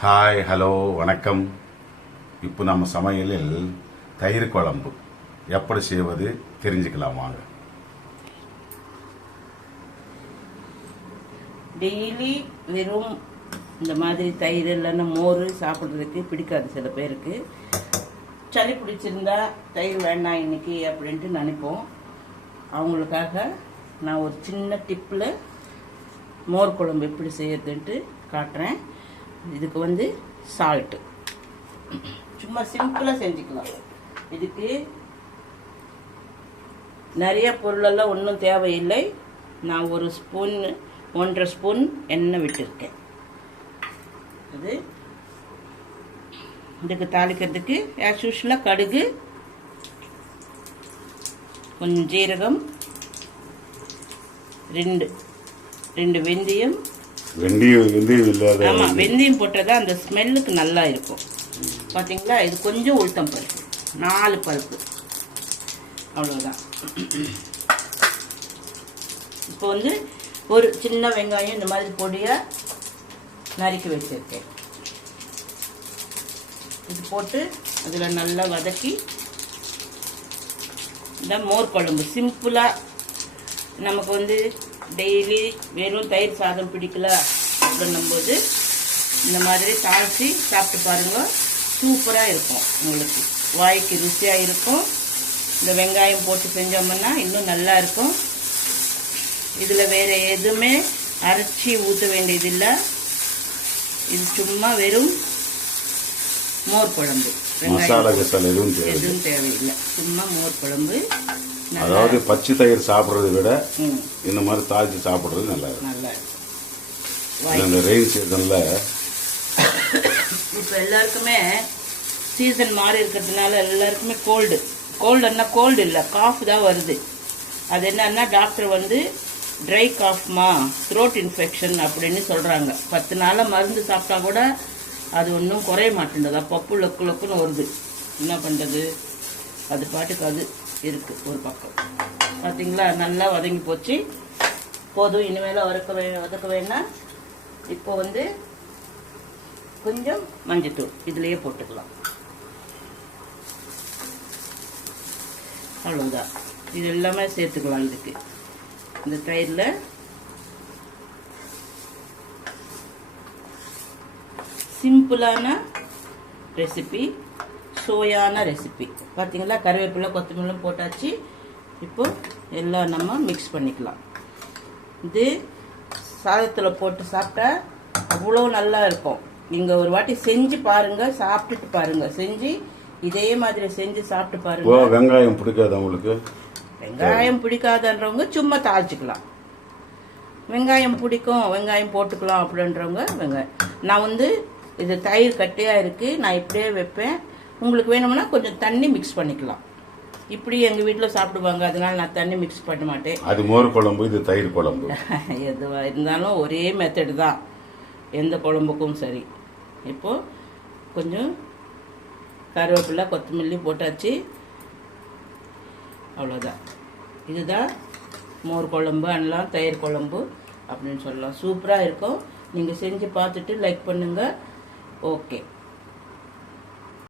Hi hello வணக்கம். இப்போ நம்ம சமையலில் தயிர் குழம்பு எப்படி செய்வது தெரிஞ்சுக்கலாம் வாங்க. டெய்லி வெறும் இந்த மாதிரி தயிர் இல்லைன்னா மோர் சாப்பிட்றதுக்கு பிடிக்காது. சில பேருக்கு சளி பிடிச்சிருந்தா தயிர் வேண்டாம் இன்னைக்கு அப்படின்ட்டு நினைப்போம். அவங்களுக்காக நான் ஒரு சின்ன டிப்பில் மோர் குழம்பு எப்படி செய்யறதுன்ட்டு காட்டுறேன். இதுக்கு சால்ட்டு சும்மா சிம்பிளாக செஞ்சுக்கலாம். இதுக்கு நிறைய பொருளெல்லாம் ஒன்றும் தேவையில்லை. நான் 1.5 ஸ்பூன் எண்ணெய் விட்டுருக்கேன். அது இதுக்கு தாளிக்கிறதுக்கு ஆஸ் யூஷுவலாக கடுகு, கொஞ்சம் ஜீரகம், ரெண்டு வெந்தயம். ஆமாம், வெந்தயம் போட்டதான் அந்த ஸ்மெல்லுக்கு நல்லா இருக்கும். பார்த்தீங்களா, இது கொஞ்சம் உளுத்தம் பருப்பு, 4 பருப்பு, அவ்வளோதான். இப்போ ஒரு சின்ன வெங்காயம் இந்த மாதிரி பொடியாக நறுக்கி வச்சிருக்கேன். இது போட்டு அதில் நல்லா வதக்கி இந்த மோர் குழம்பு சிம்பிளாக நமக்கு டெய்லி வெறும் தயிர் சாதம் பிடிக்கல அப்படின்னும்போது இந்த மாதிரி தாளித்து சாப்பிட்டு பாருங்க. சூப்பராக இருக்கும், உங்களுக்கு வாய்க்கு ருசியாக இருக்கும். இந்த வெங்காயம் போட்டு செஞ்சோம்னா இன்னும் நல்லா இருக்கும். இதில் வேறு எதுவுமே அரைச்சி ஊற்ற வேண்டியதில்லை. இது சும்மா வெறும் மோர் குழம்பு, மசாலா எதுவும் தேவையில்லை. சும்மா மோர் குழம்பு. அதாவது பச்சை தயிர் சாப்பிட்றதை விட இந்த மாதிரி தாளிச்சு சாப்பிட்றது நல்லா இருக்கும். இந்த ரெயின் சீசன்ல இப்போ எல்லாருக்குமே சீசன் மாறி இருக்கிறதுனால எல்லாருக்குமே கோல்டுன்னா கோல்டு இல்லை, காஃப் தான் வருது. அது என்னன்னா டாக்டர் ட்ரை காஃப்மா, த்ரோட் இன்ஃபெக்ஷன் அப்படின்னு சொல்கிறாங்க. 10 நாளாக மருந்து சாப்பிட்டா கூட அது ஒன்றும் குறைய மாட்டேங்குது. அப்பப்போ லொக்குன்னு வருது. என்ன பண்ணுறது, அது பாட்டுக்கு அது இருக்குது ஒரு பக்கம். பார்த்தீங்களா, நல்லா வதங்கி போச்சு. போதும், இனிமேல் வதக்க வேணாம். இப்போ கொஞ்சம் மஞ்சத்தூள் இதுலேயே போட்டுக்கலாம். அவ்வளோதான், இது எல்லாமே சேர்த்துக்கலாம். இதுக்கு இந்த தயிரில் சிம்பிளான ரெசிபி, சோயான ரெசிபி. பார்த்தீங்களா, கருவேப்பிலை கொத்தமல்லியும் போட்டாச்சு. இப்போ எல்லாம் நம்ம மிக்ஸ் பண்ணிக்கலாம். இது சாதத்தில் போட்டு சாப்பிட்டா அவ்வளோ நல்லா இருக்கும். நீங்கள் ஒரு வாட்டி செஞ்சு பாருங்க, சாப்பிட்டுட்டு பாருங்க. செஞ்சு இதே மாதிரி செஞ்சு சாப்பிட்டு பாருங்க. வெங்காயம் பிடிக்காது உங்களுக்கு? வெங்காயம் பிடிக்காதன்றவங்க சும்மா தாளிச்சுக்கலாம். வெங்காயம் பிடிக்கும், வெங்காயம் போட்டுக்கலாம் அப்படின்றவங்க வெங்காயம். நான் இது தயிர் கட்டியாக இருக்குது, நான் இப்படியே வைப்பேன். உங்களுக்கு வேணும்னா கொஞ்சம் தண்ணி மிக்ஸ் பண்ணிக்கலாம். இப்படி எங்கள் வீட்டில் சாப்பிடுவாங்க, அதனால நான் தண்ணி மிக்ஸ் பண்ண மாட்டேன். அது மோர் குழம்பு, இது தயிர் குழம்பு. எதுவாக இருந்தாலும் ஒரே மெத்தடு தான், எந்த குழம்புக்கும் சரி. இப்போது கொஞ்சம் கருவேப்பிலை கொத்தமல்லி போட்டாச்சு. அவ்வளோதான். இதுதான் மோர் குழம்பு அண்ணலாம் தயிர் குழம்பு அப்படின்னு சொல்லலாம். சூப்பராக இருக்கும். நீங்கள் செஞ்சு பார்த்துட்டு லைக் பண்ணுங்கள். ஓகே.